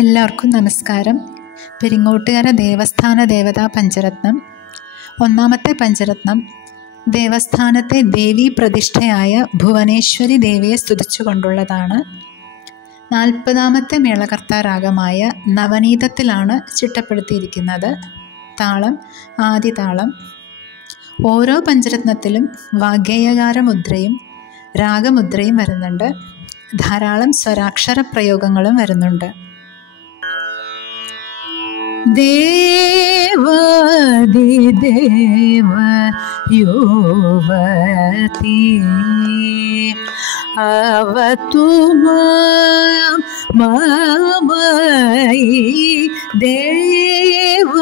എല്ലാവർക്കും നമസ്കാരം. പെരിങ്ങോട്ടുകര ദേവസ്ഥാന ദേവതാ പഞ്ചരത്നം. ഒന്നാമത്തെ പഞ്ചരത്നം ദേവസ്ഥാനത്തെ ദേവീ പ്രതിഷ്ഠയായ ഭുവനേശ്വരി ദേവിയെ സ്തുതിച്ചുകൊണ്ടുള്ളതാണ്. 40ാമത്തെ മേളകർത്താരാഗമായ നവനീതത്തിലാണ് ചിട്ടപ്പെടുത്തിയിരിക്കുന്നത്. താളം ആദിതാളം. ഓരോ പഞ്ചരത്നത്തിലും വാഗ്ഗേയകാര മുദ്രയും രാഗമുദ്രയും വരുന്നുണ്ട്. ധാരാളം സ്വരാക്ഷര പ്രയോഗങ്ങളും വരുന്നുണ്ട്. ദേവാദിദേവ യുവതി അവതു മാം മമയി. ദേവാദിദേവ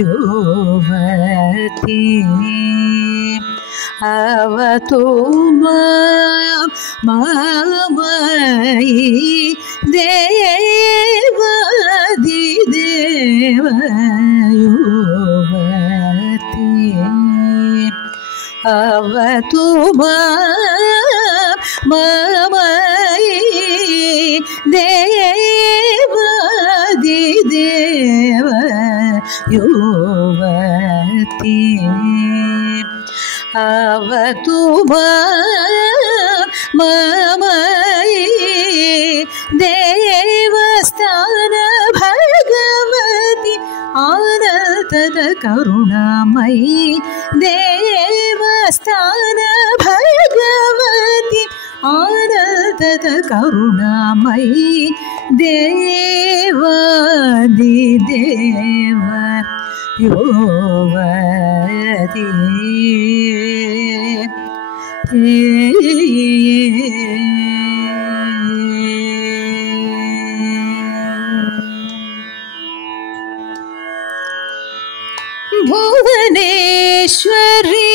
യുവതി അവതു മാം മമയി. ദേവാദിദേവ യുവതി അവതു മാം മമയി. ദേവാദിദേവ യുവതി അവതു മാം മമയി. ദേവസ്ഥാന ഭഗവതി ആനന്ദ കരുണാമയി. ദേവസ്ഥാന ഭഗവതി ആനന്ദ കരുണാമയി. ദേവാദിദേവ യുവതി ഭുവനേശ്വരി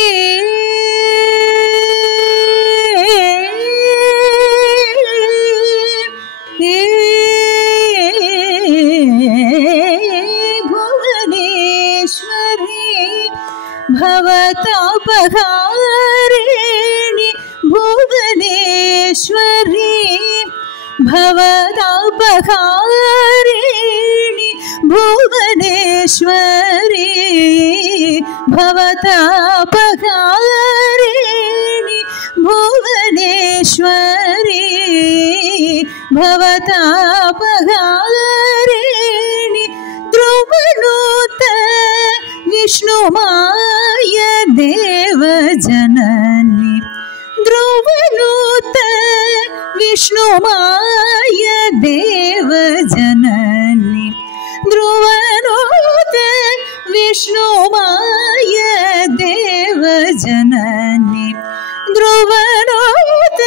ഭുവനേശ്വരി ഭവതാപഹാരിണി. ഭുവനേശ്വരി ഭവതാപഹാരിണി. ഭുവനേശ്വരി ഭവതാപഹാരിണി. ഭുവനേശ്വരി ഭവതാപഹാരിണി. ധ്രുവനൂത വിഷ്ണുമായ ദേവജനനി. ധ്രുവനൂത വിഷ്ണുമായ ദേവജനനി. ധ്രുവനൂത വിഷ്ണുമായ ദേവജനനി. ധ്രുവനൂത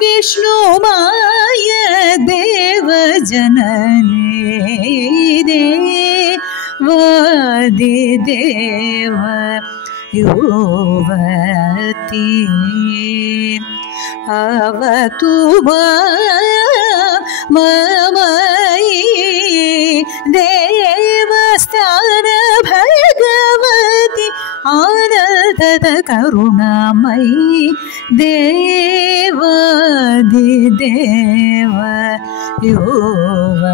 വിഷ്ണുമായ ദേവജനനി. ദേവാദിദേവ യുവതി അവതു മാം മമയി. ദേവസ്ഥാന ഭഗവതി ആനന്ദ കരുണാമയി. ദേവാദിദേവ യുവതി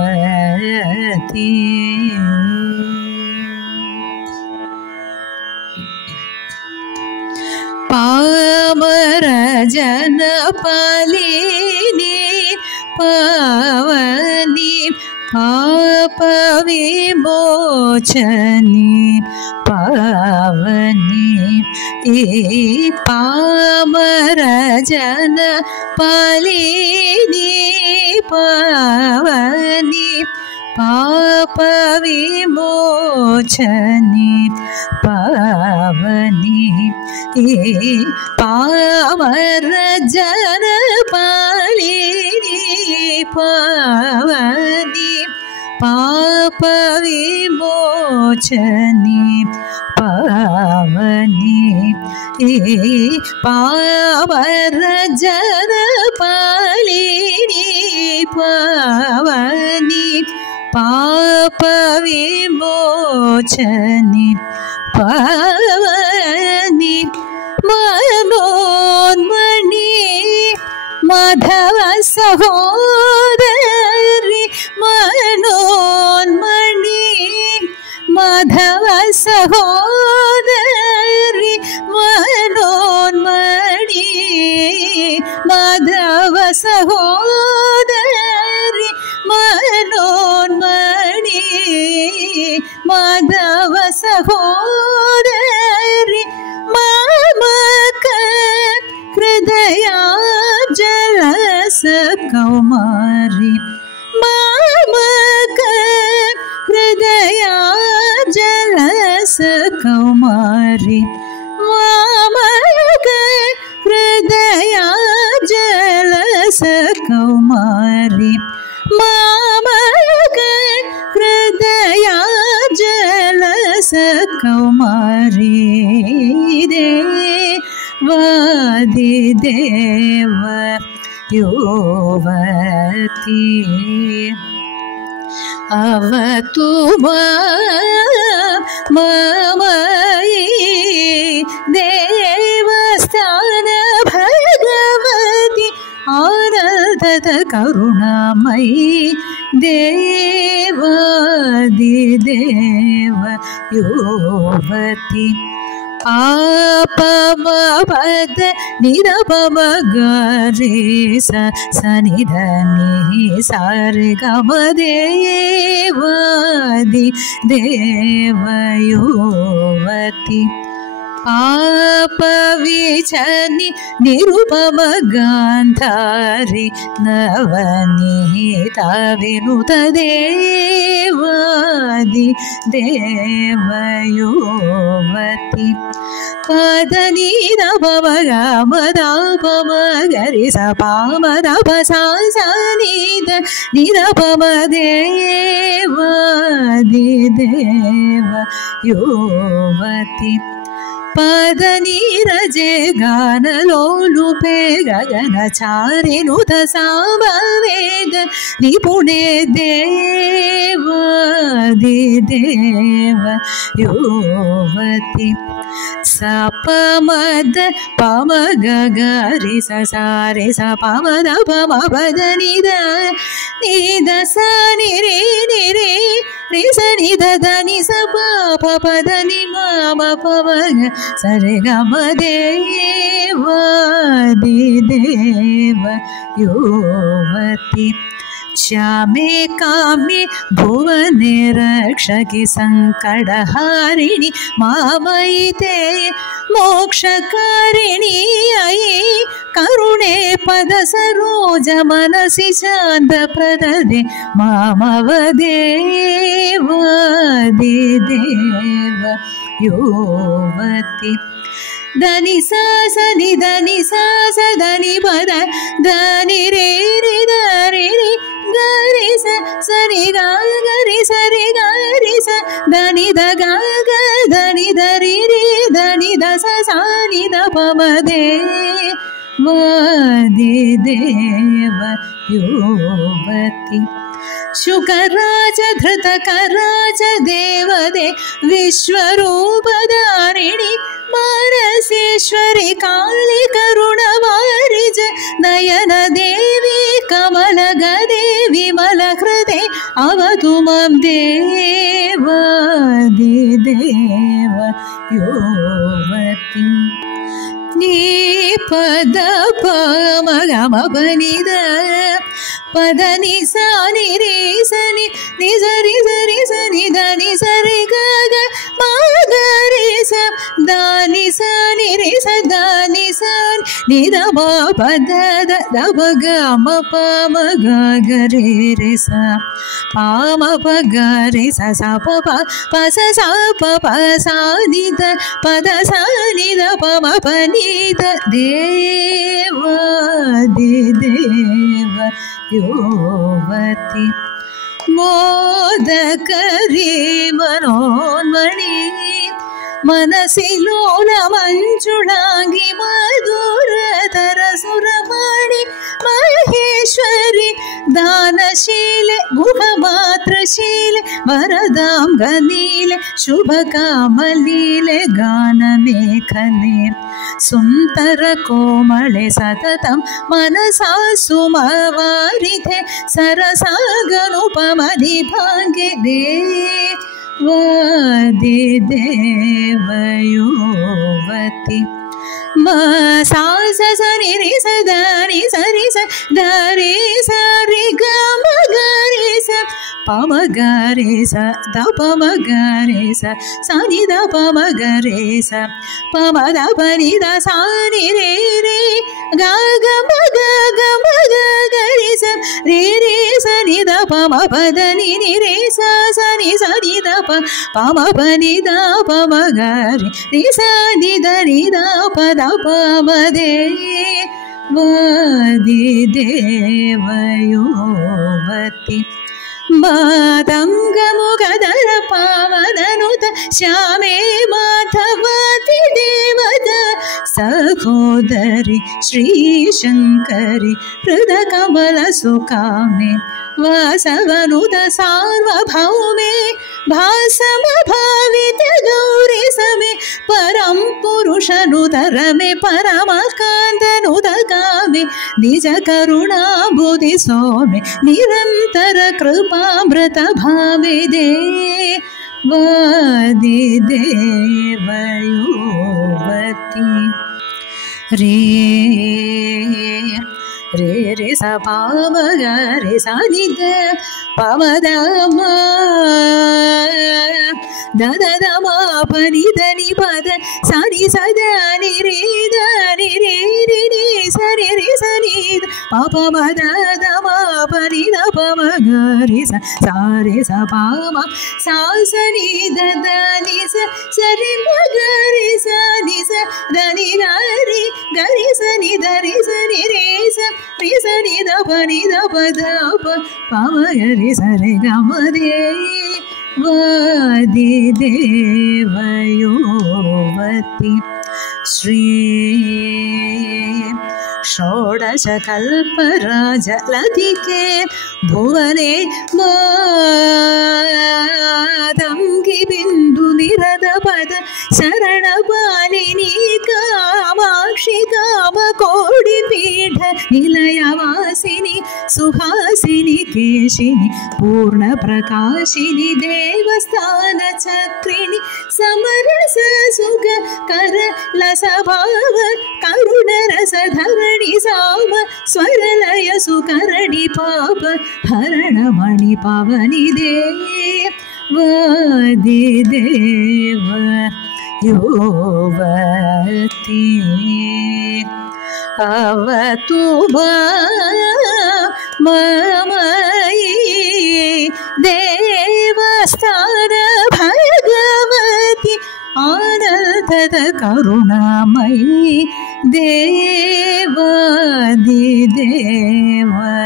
പാമരജന പാലിനി പവനി പാപവിമോചനി പവനി. ഈ പാമരജന പാലിനി പവനി പാപവിമോചനി പവനി. ഈ പാമരജന പാലിനി പവനി പാപവിമോചനി പവനി. ഈ പാമരജന പാലിനി പവനി പാപവിമോചനി പവനി. മനോന്മണി മാധവ सहोदरी मनोन्मणि माधव सहोदरी मनोन्मणि माधव सहोदरी मनोन्मणि माधव सहोदरी मामक हृदयाब्जलस कौमारी मामक हृदयाब्जलस कौमारी मामक हृदयाब्जलस कौमारी मामक हृदयाब्जलस कौमारी देवादिदेव युवती अवतु मयि देवस्थान भगवती आनंद करुणामयी देवादिदेव युवती पापमपद निरपमगरे सनिधनि सारगमदेवादिदेव युवती पापविचनि निरुपमगान्धारि नवनीता विनुतदेवादिदेव युवती पदनिरपमगमदापमगरि सपामदपसानिद निरपमदेवादिदेव युवती पदनीरजे गानलोलुपे गगनचारिनुत सामवेद निपुणे देवादिदेव युवती सपमद पमगगरि ससारे सपमद पमपदनिद निद सनिरे निरे रिसनिदनि सपपदनि मम पमग सरे गम देवादिदेव युवती श्यामे कामे भुवने रक्षकि संकटहारिणि मामयिते मोक्षकारिणि अयि करुणे पद सरोज मनसि शान्त प्रददे मामवदेवादिदेव युवती धनि सा सनि धनि सा स धनि पद धनि रे रे रे रे गरि स सनि गा गरि सरि गरि स धनि द गा ग धनि धरि रे धनि द स सा नि द प म दे वादिदेव युवती शुकराज धृतकराज देवदे विश्वरूपधारिणि मानसेश्वरि काली करुणवारिज नयन देवी कमलगदे विमलहृदे अवतु मम देवादिदेव युवती पद पमगमपनिद पद नि सा नि रे सनि नि सरि सरि सनि धनि सरि ग ग म ग रे स दानि सा नि रे स दानि सा नि द प प द द द प ग म प म ग ग रे रे स प म प ग रे स स प प प स स प प सा नि द प द सा नि द प म प नि द देवादिदेव युवती मोदकरी मनोन्मणि मनसि लोल मंजुळांगी मधुरतर सुरमणि महेश्वरि दानशीले गुहमात्रशीले वरदां गनीले शुभकामलीले गानमेखले सुन्दरकोमले सततं मनसा सुमवारिधे सरसागनुपमधिभागे देवदि देवयोवति सा स नि रे स द नि स रे स द रे स रे ग म ग रे स प म ग रे स द प म ग रे स सा नि द प म ग रे स प म द प नि द सा नि रे रे ग ग म ग ग म ग ग रे स रे रे स नि द प म प द नि नि रे स स नि द प म प नि द प म ग रे रे स नि द रि द प द प म देवदि देवयोवति मातङ्गमुखधर पावननुत श्यामे माधवति देवद सहोदरि श्रीशङ्करि हृदकमलसुकामे वासवनुत सार्वभौमे भासमभावित गौरी समे परं पुरुषनुतरमे परमकान्तनुदगामे निज करुणाबुधि सोमे निरन्तर कृपामृत भावे देवदि देवयोवति रे रे रे स प म ग रे स नि द प म द म द द द म प नि द नि प द स नि स द नि रे द नि रे रे नि स रे रे स नि द प प म द द म प नि द प म ग रे स सा रे स प म सा स नि द द नि स स रे म ग रे स नि स द नि ग रे ग रे स नि द रे स नि रे स रे स नि द प नि द प द प प म ग रे स रे ग म देवदि देवयोवति श्री षोडशकल्पराजलधिके भुवने मातङ्गि बिन्दुनिरदपद शरणपालिनी कामाक्षि कामकोटिपीठ निलयवासिनि सुहासिनि केशिनि पूर्णप्रकाशिनि देवस्थानचक्रिणि समरस सुख करलसभाव करुणरसधरणि साम स्वरलय सुकरणि पाप हरणमणि पवनि देवदि देवयोवति अवतु मयि देवस्थान भगवति आनन्दद करुणामयि देवदि देवयोवति